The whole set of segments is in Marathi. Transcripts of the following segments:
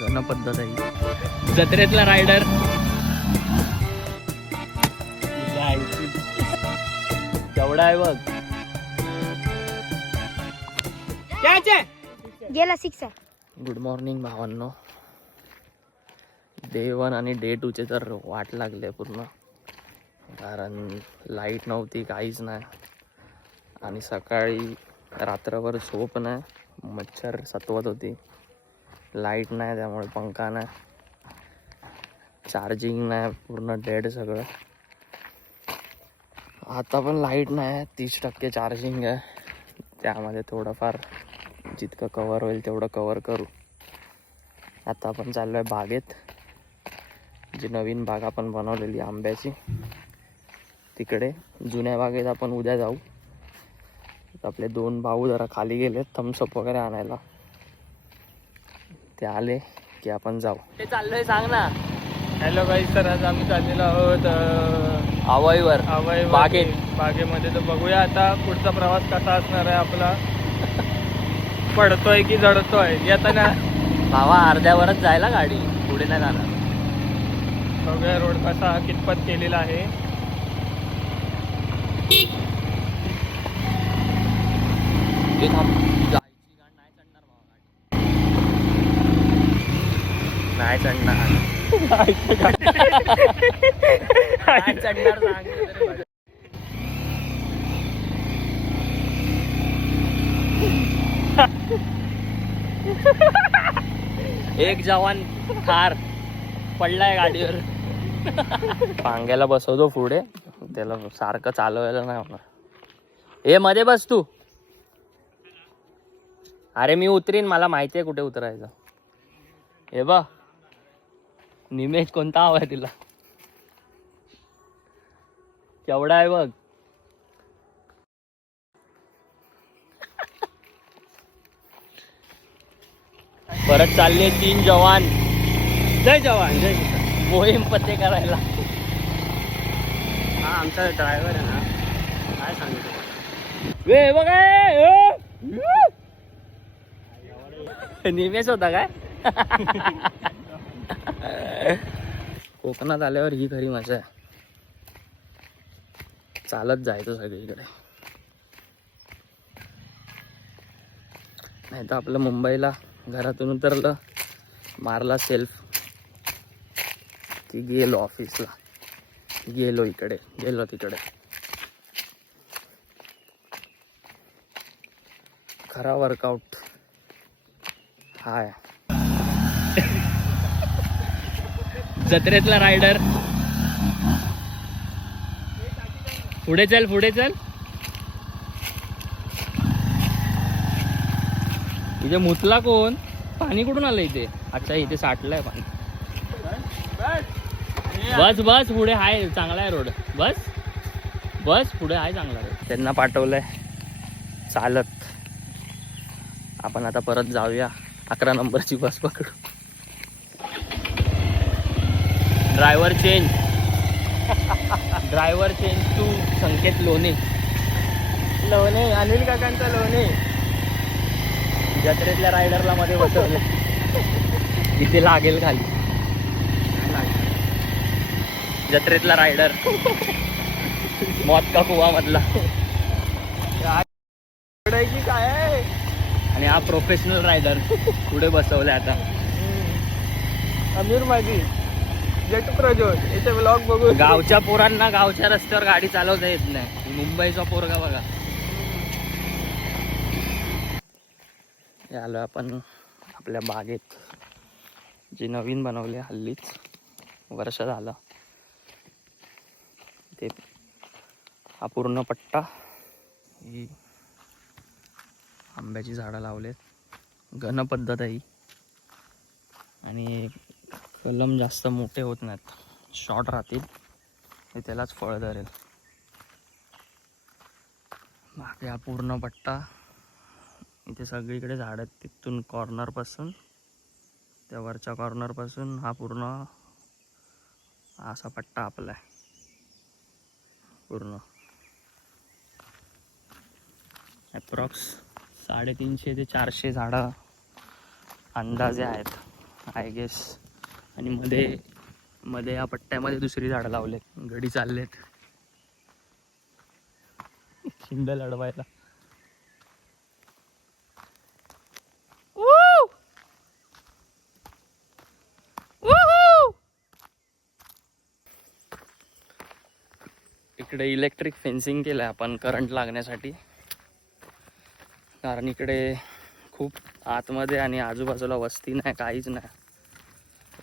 घन पद्धत आहे जत्रेतला रायडर. केवढा आहे बघ. गेला 6 गुड मॉर्निंग भावांनो. डे 1 आणि डे 2चे तर वाट लागले पूर्ण, कारण लाईट नव्हती, काहीच नाही. आणि सकाळी रात्रभर झोप नाही, मच्छर सतवत होती. लाईट नाही त्यामुळे पंखा नाही, चार्जिंग नाही, पूर्ण डेड सगळं. आता पण लाईट नाही, 30% चार्जिंग आहे. त्यामध्ये थोडंफार जितकं कवर होईल तेवढं कवर करू. आता आपण चाललो आहे बागेत, जी नवीन बाग आपण बनवलेली आंब्याची, तिकडे जुन्या बागेत आपण उद्या जाऊ. आपले 2 भाऊ जरा खाली गेले थम्सअप वगैरे आणायला, ते आले की आपण जाऊ. ते चाललोय सांग ना. हॅलो गाईस, तर आज आम्ही चाललेलो आहोत आवईवर बागेत. बागेमध्ये. तर बघूया आता पुढचा प्रवास कसा असणार आहे आपला. पडतोय की जडतोय येताना. भावा अर्ध्यावरच जायला गाडी, पुढे नाही जाणार. बघूया रोड कसा कितपत केलेला आहे. ते थांब, जायची गाडी नाही चढणार भावा, गाडी नाही चढणार. नाही चढणार सांग. एक जवान ठार पडलाय गाडीवर. पांग्याला बसवतो पुढे, त्याला सारखं चालवायला नाही होणार. ए मध्ये बस तू. अरे मी उतरीन, मला माहिती आहे कुठे उतरायचं. हे बघ निमेश कोणता हवा आहे तिला. केवढा आहे बघ. परत चालले 3 जवान. जय जवान जय किसान. मोहीम पत्ते करायला. हा आमचा ड्रायव्हर आहे ना, काय सांगतो. वे बघा निमेश होता काय. कोकणात आल्यावर ही खरी मजा आहे, चालत जायचं सगळीकडे. नाही तर आपलं मुंबईला घरातून उतरलं, मारला सेल्फ की गेलो ऑफिसला, गेलो इकडे, गेलो तिकडे. खरा वर्कआउट हाय. जत्रेतला रायडर. पुढे चल, पुढे चल. इथे मुतला कोण. पाणी कुठून आलं इथे. अच्छा इथे साठलंय पाणी. बस बस पुढे हाय, चांगला आहे रोड. बस बस पुढे आहे चांगला रोड. त्यांना पाठवलंय चालत. आपण आता परत जाऊया, 11 नंबरची बस पकडू. Driver change. Driver change to Sanket Lone. Lone, Anil काकांचा लोणे. जत्रेतल्या रायडरला मध्ये बसवले, इथे लागेल खाली. जत्रेतला रायडर मौत का कुवा मधला. की काय आहे. आणि हा प्रोफेशनल रायडर पुढे बसवले. आता अमीर माझी जट प्रज्वल इथे ब्लॉग बघू. गावच्या पोरांना गावच्या रस्त्यावर गाडी चालवता येत नाही. मुंबईचा पोरगा बघा. आलो आपण आपल्या बागेत, जी नवीन बनवली हल्लीच, वर्ष झालं. ते हा पूर्ण पट्टा, ही आंब्याची झाडं लावलेत. घन पद्धत आहे ही. आणि कलम जास्त मोठे होत नाहीत, शॉर्ट राहतील, हे त्यालाच फळ धरेल. बाकी हा पूर्ण पट्टा, इथे सगळीकडे झाड आहेत. तिथून कॉर्नरपासून, त्या वरच्या कॉर्नरपासून हा पूर्ण असा पट्टा आपला आहे पूर्ण. ॲप्रॉक्स 350 ते 400 झाडं अंदाजे आहेत. I guess. आणि मध्ये मध्ये या पट्ट्यामध्ये दुसरी झाडं लावलेत. गडी चाललेत शिंद लढवायला. इकडे इलेक्ट्रिक फेन्सिंग केलं आहे आपण करंट लागण्यासाठी, कारण इकडे खूप आतमध्ये आणि आजूबाजूला वस्ती नाही, काहीच नाही.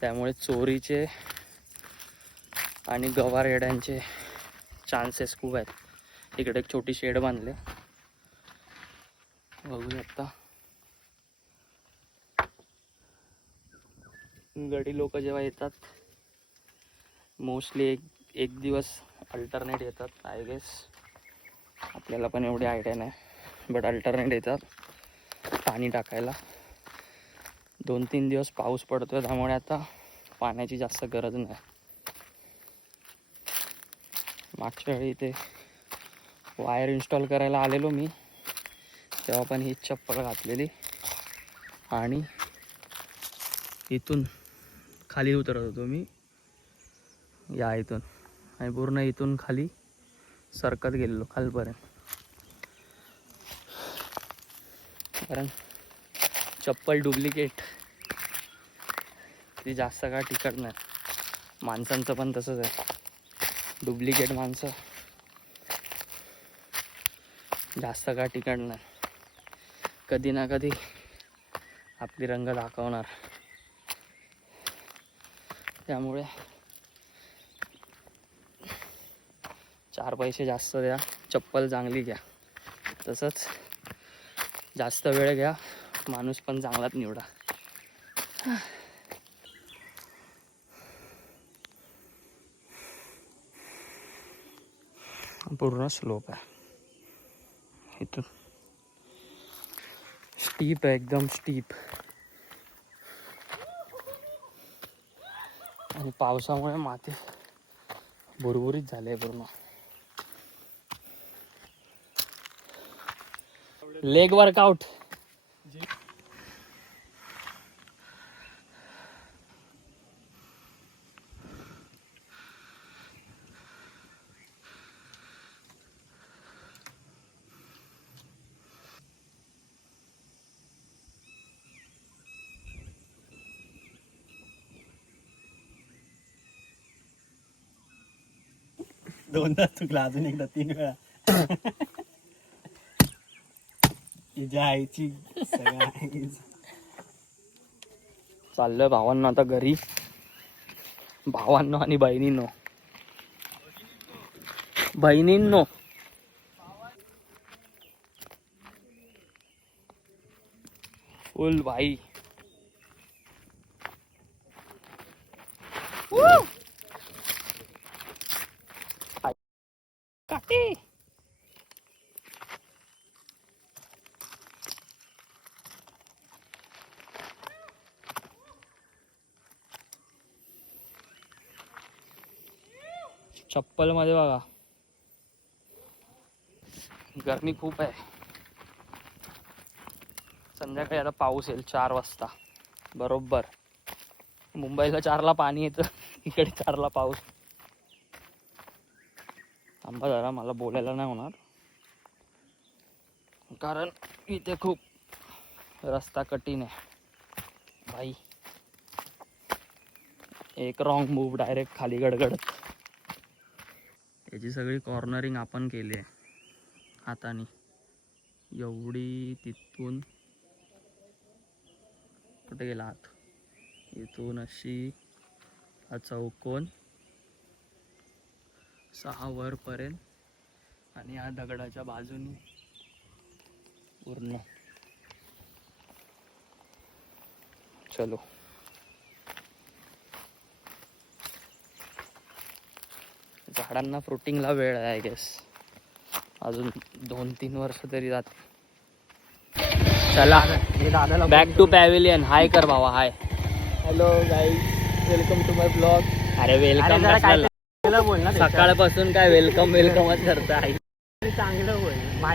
त्यामुळे चोरीचे आणि गवार येड्यांचे चान्सेस खूप आहेत. इकडे एक छोटी शेड बांधले, बघू शकता. गडी लोक जेव्हा येतात मोस्टली एक दिवस अल्टरनेट येतात आय गेस. आपल्याला पण एवढी आयडिया नाही, बट अल्टरनेट येतात पाणी टाकायला. 2-3 दिवस पाऊस पडतोय, त्यामुळे आता पाण्याची जास्त गरज नाही. मागच्या वेळी इथे वायर इन्स्टॉल करायला आलेलो मी, तेव्हा पण ही चप्पल घातलेली आणि इथून खाली उतरत होतो मी, या इथून, आणि पूर्ण इथून खाली सरकत गेलेलो खालपर्यंत. कारण चप्पल डुप्लिकेट ती जास्त काळ टिकत नाही. माणसांचं पण तसंच आहे, डुप्लिकेट माणसं जास्त काळ टिकत नाही. कधी ना कधी आपली रंग दाखवणार. त्यामुळे 4 पैसे जास्त द्या, चप्पल चांगली घ्या. तसंच जास्त वेळ घ्या, माणूस पण चांगलाच निवडा. पूर्ण स्लोप आहे इथून, स्टीप आहे, एकदम स्टीप. आणि पावसामुळे माती भुरभुरीत झाले पूर्ण. Leg workout. दोनदा चुकला, अजून एकदा 3 वेळा. तुझ्या आईची सगळं आईच. चाललोय भावांनो आता घरी. भावांनो आणि बहिणींनो फुल भाई. काटे चप्पल मध्ये बघा, गरमी खूप आहे. संध्याकाळी आता पाऊस येईल 4 वाजता बरोबर. मुंबईला 4ला पाणी येतं, इकडे 4ला पाऊस. थांबा जरा, मला बोलायला नाही होणार, कारण इथे खूप रस्ता कठीण आहे भाई. एक रॉंग मूव डायरेक्ट खाली गडगडत. याची सगळी कॉर्नरिंग आपण केली आहे हाताने. एवढी तिथून कुठे गेला हात, इथून अशी हा चौकोन 6 वरपर्यंत आणि या दगडाच्या बाजूनी पूर्ण. चलो झाडांना फ्रुटिंगला वेळ आहे आय गेस, अजून 2-3 वर्ष तरी जाते. चला दादाला बॅक टू पॅव्हिलियन. हाय कर भावा, hi. Hello guys, welcome to my blog. अरे वेलकम कशाला, बोल ना, सकाळपासून काय वेलकमच करता आहे. चांगलं बोल.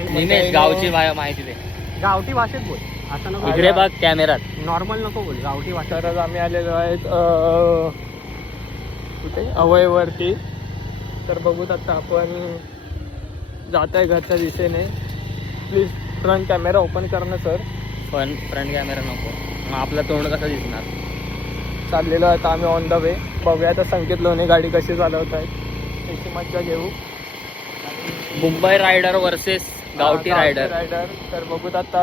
निमेश गावची माहिती दे. गावठी भाषेत बोल. असं नको इकडे बघ कॅमेरात. नॉर्मल नको बोल, गावठी वाटत. तर आम्ही आलेलो आहेत कुठे अवयवरती. तर बघूत आता आपण जात आहे घरच्या दिशेने. प्लीज फ्रंट कॅमेरा ओपन करणं सर. फ्रंट कॅमेरा नको, मग आपलं तोंड कसं दिसणार. चाललेलो आता आम्ही ऑन द वे. बघूया आता संकेत लोणे गाडी कशी चालवत आहेत त्याची मज्जा घेऊ. मुंबई रायडर वर्सेस गावठी रायडर. तर बघूत आता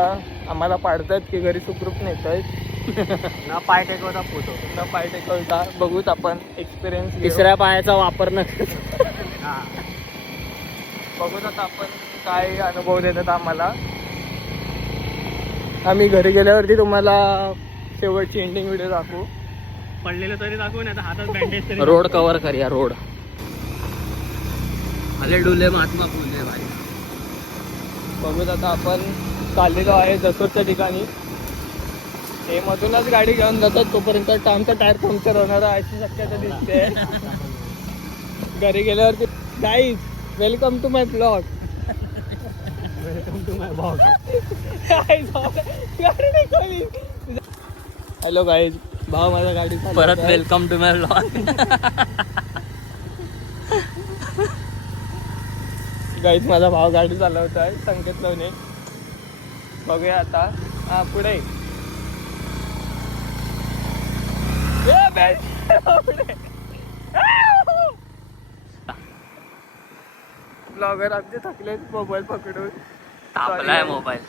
आम्हाला पाडतायत की घरी सुखरूप नेत आहेत. ना पाय टेकवता फोटो. न पाय टेकवता. बघूत आपण एक्सपिरियन्स. तिसऱ्या पायाचा वापर न बघूत आता आपण काय अनुभव देतात आम्हाला. आम्ही घरी गेल्यावरती तुम्हाला शेवटची एंडिंग व्हिडिओ दाखवू. पडलेलं तरी दाखवू ना, हातात बँडेज तरी. रोड कव्हर करूया. रोड आले डुले महात्मा फुले भाई. बघूत आता आपण चाललेलो आहे जसोच्या ठिकाणी. हे मधूनच गाडी घेऊन जातात तोपर्यंत आमचा टायर पंक्चर होणार आहे अशी शक्यता दिसते. घरी गेल्यावरती guys welcome to my blog. Welcome to my blog. Hello guys, भाव माझ्या गाडी परत welcome to my blog. Guys माझा भाव गाडी चालवत आहे संकेत लोणे. बघूया आता. हा पुढे ब्लॉगर आमचे थकलेत मोबाईल पकडून. तापलाय मोबाईल.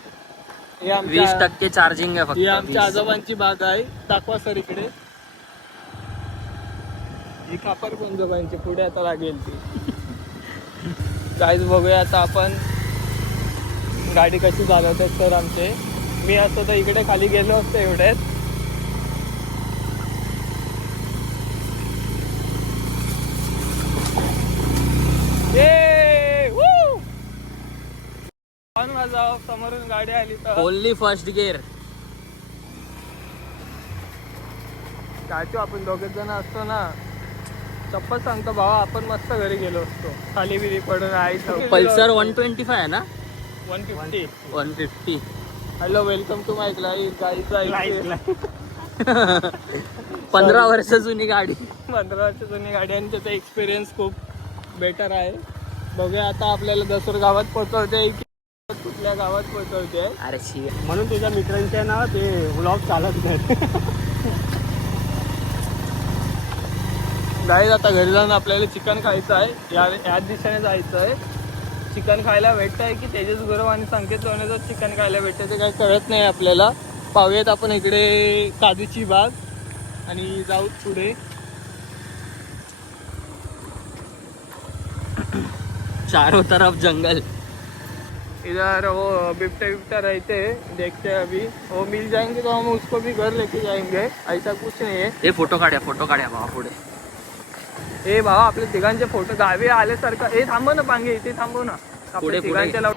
हे आमच्या 20% चार्जिंग आहे फक्त. ही आमच्या आजोबांची बाग आहे. दाखवा सर इकडे. ही खापर पंजोबांची पुढे आता लागेल ती. काहीच बघूया आता आपण गाडी कशी चालवतात तर आमचे. मी असतो तर इकडे खाली गेलो असतो एवढ्यात. माझा समोरून गाडी आली तर ओनली फर्स्ट गिअर. काय आपण दोघे जण असतो ना. चप्पल सांगतो भावा, आपण मस्त घरी गेलो असतो. खाली बिली पडून आहे. पल्सर 125 आहे ना. 150. 150. Hello welcome to my life. गाईचा 15 वर्ष जुनी गाडी. 15 वर्ष जुनी गाडी आणि त्याचा एक्सपिरियन्स खूप बेटर आहे. बघूया आता आपल्याला दसर गावात पोहोचवते की कुठल्या गावात पोहोचवते. अरे शी, म्हणून तुझ्या मित्रांच्या ना ते व्लॉग चालत नाही. गाईज आता घरी जाऊन आपल्याला चिकन खायचं आहे. याच दिशेने जायचं आहे. चिकन खायला भेटतं आहे की तेजस गुरव आणि संकेत लोण्याचं चिकन खायला भेटतं ते काही कळत नाही आपल्याला. पाहूयात आपण इकडे काजूची बाग आणि जाऊ पुढे. चारों तरफ जंगल. इधर वो बिबटा बिबटा रहते हैं, देखते हैं अभी. वो मिल जाएंगे तो हम उसको भी घर लेके जाएंगे. ऐसा कुछ नहीं है. हे फोटो काढ्या भावा पुढे. ए भावा आपल्या तिघांचे फोटो गावी आल्यासारखं. हे थांबव ना पांगे, इथे थांबव ना. पुढे, आपल्या तिघांच्या लाव.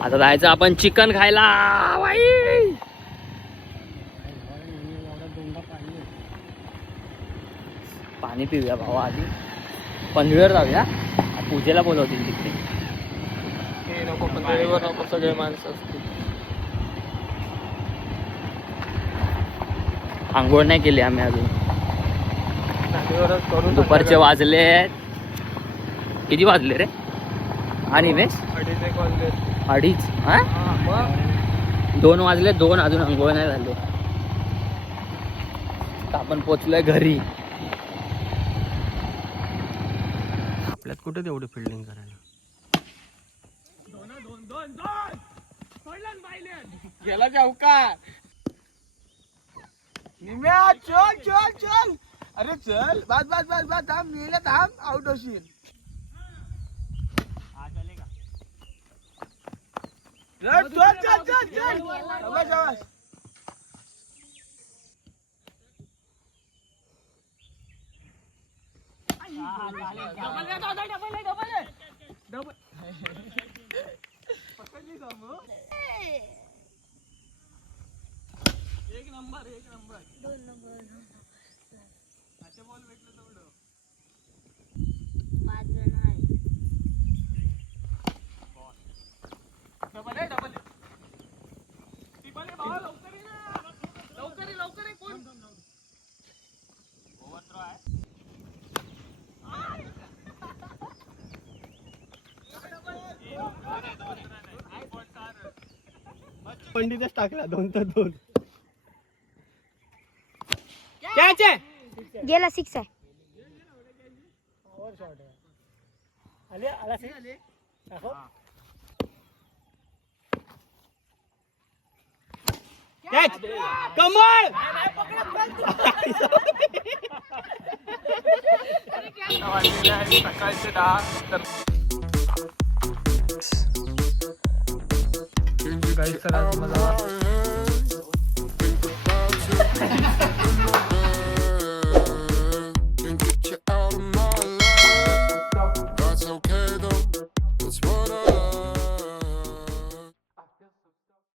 आता जायचं आपण चिकन खायला. पाणी पिऊया भावा आधी. पनवेलवर जाऊया. पूजेला बोलवतील तिकडे. हे नको पण वेळेवर नको, सगळे माणसं असतील. आंघोळ नाही केली आम्ही अजून. नदीवरच करून दुपारचे वाजले. किती वाजले रे? आणि वेस 2:30 वाजले. 2:30. हा, मग 2 वाजले. 2 अजून आंघोळ नाही झाले. आपण पोचलोय घरी. आपल्यात कुठे तेवढी फिल्डिंग करायला. गेला जाऊ का निम्या. चल चल चल. अरे चल. बस बस बस बस. थांब मेला. थांब आउट होशील. चल चल चल चल चल. शाबास शाबास. एक नंबर. बॉल भेटलं तेवढं. 5 जण आहे. पंडितच टाकला 2 तर 2. गेला 6 आहे. कमळ सकाळचे 10 तर काही सर मला